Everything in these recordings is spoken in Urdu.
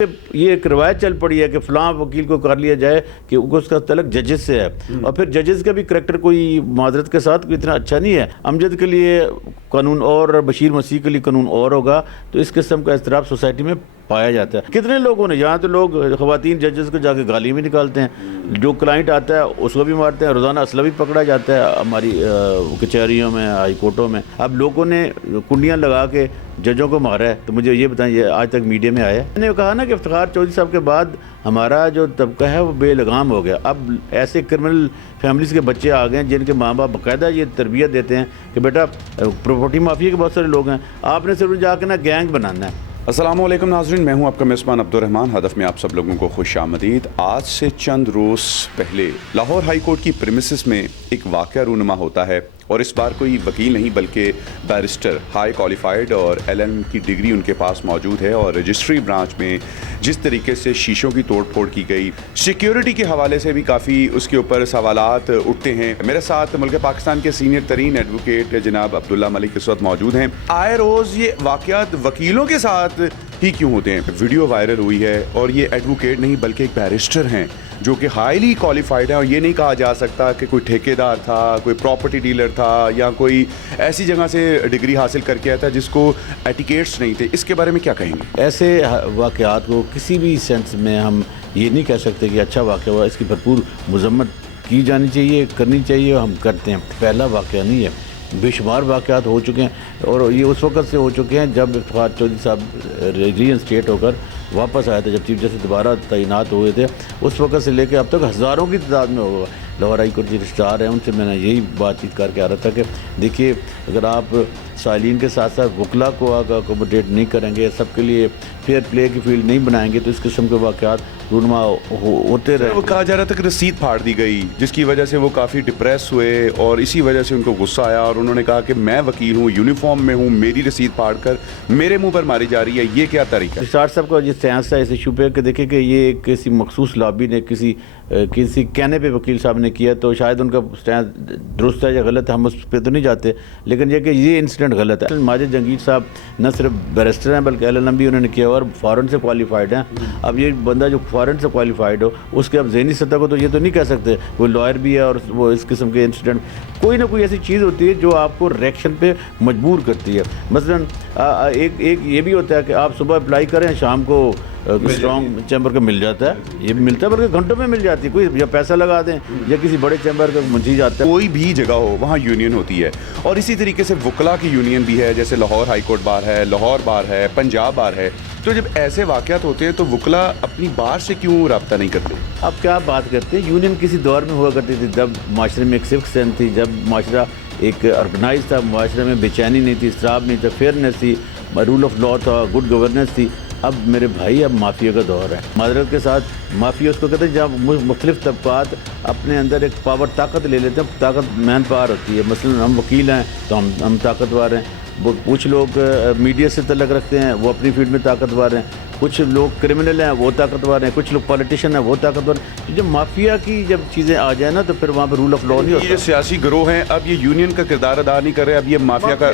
یہ ایک روایت چل پڑی ہے کہ فلاں وکیل کو کر لیا جائے کہ اس کا تعلق ججز سے ہے، اور پھر ججز کا بھی کریکٹر کوئی معذرت کے ساتھ اتنا اچھا نہیں ہے۔ امجد کے لیے قانون اور بشیر مسیح کے لیے قانون اور ہوگا، تو اس قسم کا اضطراب سوسائٹی میں پایا جاتا ہے۔ کتنے لوگوں نے، یہاں تو لوگ خواتین ججز کو جا کے گالی بھی نکالتے ہیں، جو کلائنٹ آتا ہے اس کو بھی مارتے ہیں، روزانہ اسلحہ بھی پکڑا جاتا ہے ہماری کچہریوں میں، ہائی کورٹوں میں۔ اب لوگوں نے کنڈیاں لگا کے ججوں کو مارا ہے، تو مجھے یہ بتائیں یہ آج تک میڈیا میں آیا ہے؟ میں نے کہا نا کہ افتخار چودھری صاحب کے بعد ہمارا جو طبقہ ہے وہ بے لگام ہو گیا۔ اب ایسے کرمنل فیملیز کے بچے آ گئے ہیں جن کے ماں باپ باقاعدہ یہ تربیت دیتے ہیں کہ بیٹا پراپرٹی مافیا کے بہت سارے لوگ ہیں، آپ نے صرف جا کے نا گینگ بنانا ہے۔ السلام علیکم ناظرین، میں ہوں آپ کا میزبان عبدالرحمان۔ ہدف میں آپ سب لوگوں کو خوش آمدید۔ آج سے چند روز پہلے لاہور ہائی کورٹ کی پریمیسز میں ایک واقعہ رونما ہوتا ہے، اور اس بار کوئی وکیل نہیں بلکہ بیرسٹر، ہائی کوالیفائڈ اور LLM کی ڈگری ان کے پاس موجود ہے، اور رجسٹری برانچ میں جس طریقے سے شیشوں کی توڑ پھوڑ کی گئی، سیکیورٹی کے حوالے سے بھی کافی اس کے اوپر سوالات اٹھتے ہیں۔ میرے ساتھ ملک پاکستان کے سینئر ترین ایڈوکیٹ جناب عبداللہ ملک اس وقت موجود ہیں۔ آئے روز یہ واقعات وکیلوں کے ساتھ ہی کیوں ہوتے ہیں؟ ویڈیو وائرل ہوئی ہے، اور یہ ایڈوکیٹ نہیں بلکہ ایک بیرسٹر ہیں جو کہ ہائیلی کوالیفائڈ ہے، اور یہ نہیں کہا جا سکتا کہ کوئی ٹھیکیدار تھا، کوئی پراپرٹی ڈیلر تھا، یا کوئی ایسی جگہ سے ڈگری حاصل کر کے آیا تھا جس کو ایٹیکیٹس نہیں تھے۔ اس کے بارے میں کیا کہیں گے؟ ایسے واقعات کو کسی بھی سینس میں ہم یہ نہیں کہہ سکتے کہ اچھا واقعہ ہوا، اس کی بھرپور مذمت کی جانی چاہیے، کرنی چاہیے، ہم کرتے ہیں۔ پہلا واقعہ نہیں ہے، بے شمار واقعات ہو چکے ہیں، اور یہ اس وقت سے ہو چکے ہیں جب افتخار چودھری صاحب ری انسٹیٹ ہو کر واپس آئے تھے، جب چیف جسٹس دوبارہ تعینات ہوئے تھے، اس وقت سے لے کے اب تک ہزاروں کی تعداد میں ہوگا۔ لاہور ہائی کورٹ کے رجسٹرار ہیں، ان سے میں نے یہی بات چیت کر کے آ رہا تھا کہ دیکھیے، اگر آپ سائلین کے ساتھ ساتھ وکلا کو اکوموڈیٹ نہیں کریں گے، سب کے لیے فیئر پلے کی فیلڈ نہیں بنائیں گے، تو اس قسم کے واقعات رونما ہوتے رہے۔ وہ کہا جا رہا تھا کہ رسید پھاڑ دی گئی، جس کی وجہ سے وہ کافی ڈپریس ہوئے، اور اسی وجہ سے ان کو غصہ آیا، اور انہوں نے کہا کہ میں وکیل ہوں، یونیفارم میں ہوں، میری رسید پھاڑ کر میرے منہ پر ماری جا رہی ہے، یہ کیا طریقہ ہے؟ رجسٹرار صاحب کا یہ سینس ہے اس ایشو پہ کہ دیکھیں کہ یہ کسی مخصوص لابی نے کسی کہنے پہ وکیل صاحب نے کیا، تو شاید ان کا سٹینس درست ہے یا غلط ہے، ہم اس پہ تو نہیں جاتے، لیکن یہ کہ یہ انسیڈنٹ غلط ہے۔ ماجد جنگیر صاحب نہ صرف بیرسٹر ہیں بلکہ LLM بھی انہوں نے کیا، اور فارن سے کوالیفائڈ ہیں۔ اب یہ بندہ جو فارن سے کوالیفائڈ ہو، اس کے اب ذہنی سطح کو تو یہ تو نہیں کہہ سکتے وہ لائر بھی ہے، اور وہ اس قسم کے انسیڈنٹ کوئی نہ کوئی ایسی چیز ہوتی ہے جو آپ کو ریئیکشن پہ مجبور کرتی ہے۔ مثلاً ایک یہ بھی ہوتا ہے کہ آپ صبح اپلائی کریں، شام کو اسٹرانگ چیمبر کا مل جاتا ہے، یہ بھی ملتا ہے بلکہ گھنٹوں میں مل جاتی ہے، کوئی یا پیسہ لگا دیں یا کسی بڑے چیمبر کا منجھی جاتا ہے۔ کوئی بھی جگہ ہو وہاں یونین ہوتی ہے، اور اسی طریقے سے وکلا کی یونین بھی ہے، جیسے لاہور ہائی کورٹ بار ہے، لاہور بار ہے، پنجاب بار ہے۔ تو جب ایسے واقعات ہوتے ہیں تو وکلا اپنی بار سے کیوں رابطہ نہیں کرتے؟ اب کیا بات کرتے ہیں، یونین کسی دور میں ہوا کرتی تھی جب معاشرے میں ایک سفٹ سینس تھی، جب معاشرہ ایک آرگنائز تھا، معاشرے میں بے چینی نہیں تھی، اضطراب نہیں تھا، فیئرنیس تھی، رول آف لا تھا، گڈ گورننس تھی۔ اب میرے بھائی اب مافیا کا دور ہے، معذرت کے ساتھ مافیا اس کو کہتے ہیں جب مختلف طبقات اپنے اندر ایک پاور طاقت لے لیتے ہیں، طاقت مین پاور ہوتی ہے۔ مثلا ہم وکیل ہیں تو ہم طاقتور ہیں، کچھ لوگ میڈیا سے تعلق رکھتے ہیں، وہ اپنی فیلڈ میں طاقتور ہیں، کچھ لوگ کرمنل ہیں وہ طاقتور ہیں، کچھ لوگ پولیٹیشین ہیں وہ طاقتور ہیں۔ جب مافیا کی جب چیزیں آ جائیں نا تو پھر وہاں پہ رول آف لا نہیں ہوتا۔ یہ سیاسی گروہ ہیں، اب یہ یونین کا کردار ادا نہیں کر رہے، اب یہ مافیا کا۔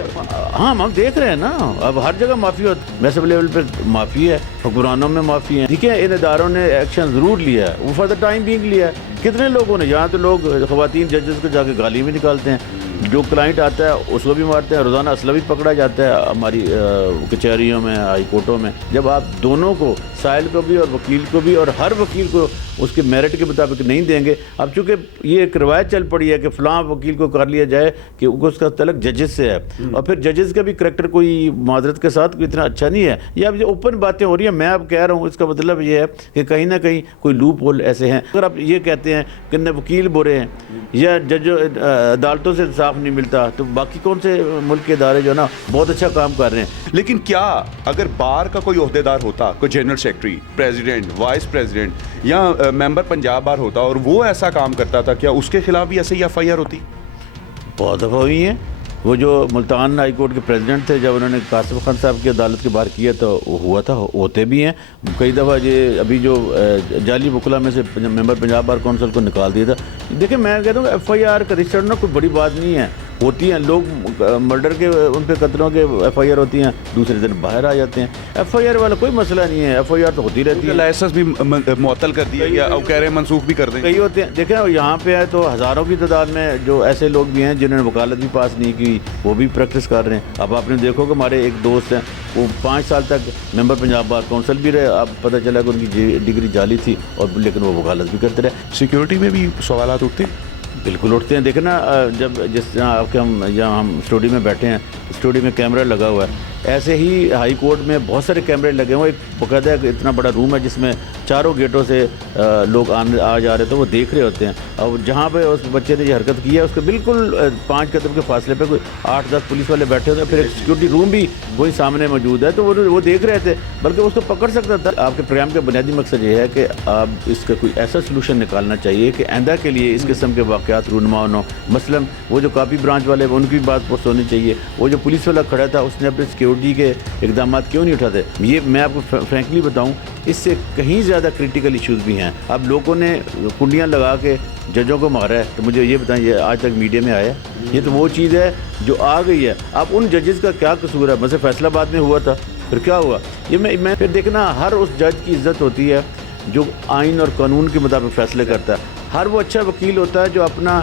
ہاں ہم دیکھ رہے ہیں نا، اب ہر جگہ معافی ہوتی ہے، میسب لیول پہ معافی ہے، حکمرانوں میں معافی ہے۔ ٹھیک ہے، ان اداروں نے ایکشن ضرور لیا ہے، وہ فار دا ٹائم بینگ لیا ہے۔ کتنے لوگوں نے، یہاں تو لوگ خواتین ججز کو جا کے گالی بھی نکالتے ہیں، جو کلائنٹ آتا ہے اس کو بھی مارتے ہیں، روزانہ اسلحہ بھی پکڑا جاتا ہے ہماری کچہریوں میں، ہائی کورٹوں میں۔ جب آپ دونوں کو، سائل کو بھی اور وکیل کو بھی، اور ہر وکیل کو اس کے میرٹ کے مطابق نہیں دیں گے، اب چونکہ یہ ایک روایت چل پڑی ہے کہ فلاں وکیل کو کر لیا جائے کہ اس کا تعلق ججز سے ہے، اور پھر ججز کا بھی کریکٹر کوئی معذرت کے ساتھ اتنا اچھا نہیں ہے۔ یہ اب اوپن باتیں ہو رہی ہیں، میں اب کہہ رہا ہوں، اس کا مطلب یہ ہے کہ کہیں نہ کہیں کوئی لوپ ہول ایسے ہیں۔ اگر آپ یہ کہتے ہیں کہ نہ وکیل برے ہیں یا ججوں عدالتوں سے انصاف نہیں ملتا، تو باقی کون سے ملک کے ادارے جو ہے نا بہت اچھا کام کر رہے ہیں۔ لیکن کیا اگر بار کا کوئی عہدیدار ہوتا، کوئی general secretary, president, vice president یا ممبر پنجاب بار ہوتا، اور وہ ایسا کام کرتا تھا، کیا اس کے خلاف بھی ایسے ہی FIR ہوتی؟ بہت دفعہ ہوئی ہیں۔ وہ جو ملتان ہائی کورٹ کے پریزیڈنٹ تھے، جب انہوں نے قاسم خان صاحب کی عدالت کے باہر کیا تو ہوا تھا، ہوتے بھی ہیں کئی دفعہ۔ یہ ابھی جو جعلی وکلا میں سے ممبر پنجاب بار کونسل کو نکال دیا تھا۔ دیکھیں میں کہتا ہوں کہ FIR کا رجسٹر نا کوئی بڑی بات نہیں ہے، ہوتی ہیں, لوگ مرڈر کے ان پہ قتلوں کے ایف آئی آر ہوتی ہیں, دوسرے دن باہر آ جاتے ہیں. ایف آئی آر والا کوئی مسئلہ نہیں ہے, ایف آئی آر تو ہوتی رہتی ہے. لائسنس بھی معطل کر دیا گیا, اب کہہ رہے ہیں منسوخ بھی کر دیں. کئی ہوتے ہیں, دیکھیں یہاں پہ ہے تو ہزاروں کی تعداد میں جو ایسے لوگ بھی ہیں جنہوں نے وکالت بھی پاس نہیں کی, وہ بھی پریکٹس کر رہے ہیں. اب آپ نے دیکھو کہ ہمارے ایک دوست ہیں, وہ 5 سال تک ممبر پنجاب بار کونسل بھی رہے, اب پتہ چلا کہ ان کی ڈگری جعلی تھی, اور لیکن وہ وکالت بھی کرتے رہے. سیکیورٹی میں بھی سوالات اٹھتے ہیں. بالکل اٹھتے ہیں. دیکھیں نا, جب جس طرح آپ کے یہاں ہم اسٹوڈیو میں بیٹھے ہیں, اسٹوڈیو میں کیمرہ لگا ہوا ہے, ایسے ہی ہائی کورٹ میں بہت سارے کیمرے لگے ہوئے. ایک باقاعدہ اتنا بڑا روم ہے جس میں چاروں گیٹوں سے لوگ آ جا رہے, تو وہ دیکھ رہے ہوتے ہیں. اور جہاں پہ اس بچے نے یہ حرکت کی ہے اس کے بالکل 5 قدم کے فاصلے پہ کوئی 8-10 پولیس والے بیٹھے ہوتے ہیں. پھر ایک سیکورٹی روم بھی وہی سامنے موجود ہے, تو وہ دیکھ رہے تھے, بلکہ اس کو پکڑ سکتا تھا. آپ کے پروگرام کا بنیادی مقصد یہ ہے کہ آپ اس کا کوئی ایسا سلوشن نکالنا چاہیے کہ آئندہ کے لیے اس قسم کے واقعات رونما ہوں. مثلاً وہ جو کاپی برانچ والے ان کی بات پوسٹ ہونی چاہیے. وہ جو پولیس والا کھڑا تھا اس نے اپنے سیکورٹی کے اقدامات کیوں نہیں اٹھاتے؟ یہ میں آپ کو فرینکلی بتاؤں, اس سے کہیں زیادہ کرٹیکل ایشوز بھی ہیں. اب لوگوں نے کنڈیاں لگا کے ججوں کو مارا ہے, تو مجھے یہ بتائیں یہ آج تک میڈیا میں آیا؟ یہ تو وہ چیز ہے جو آ گئی ہے. اب ان ججز کا کیا قصور ہے؟ مثلا فیصلہ آباد میں ہوا تھا, پھر کیا ہوا؟ یہ میں پھر دیکھنا, ہر اس جج کی عزت ہوتی ہے جو آئین اور قانون کے مطابق فیصلے کرتا ہے. ہر وہ اچھا وکیل ہوتا ہے جو اپنا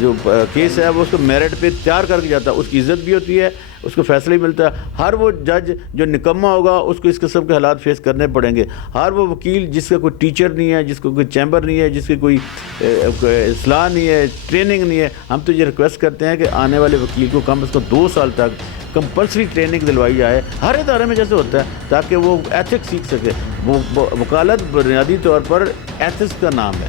جو کیس ہے وہ اس کو میرٹ پہ تیار کر کے جاتا ہے, اس کی عزت بھی ہوتی ہے, اس کو فیصلہ ہی ملتا ہے. ہر وہ جج جو نکما ہوگا اس کو اس قسم کے حالات فیس کرنے پڑیں گے. ہر وہ وکیل جس کا کوئی ٹیچر نہیں ہے, جس کو کوئی چیمبر نہیں ہے, جس کی کوئی اصلاح نہیں ہے, ٹریننگ نہیں ہے, ہم تو یہ ریکویسٹ کرتے ہیں کہ آنے والے وکیل کو کم از کم 2 سال تک کمپلسری ٹریننگ دلوائی جائے, ہر ادارے میں جیسے ہوتا ہے, تاکہ وہ ایتھکس سیکھ سکے. وہ وکالت بنیادی طور پر ایتھکس کا نام ہے.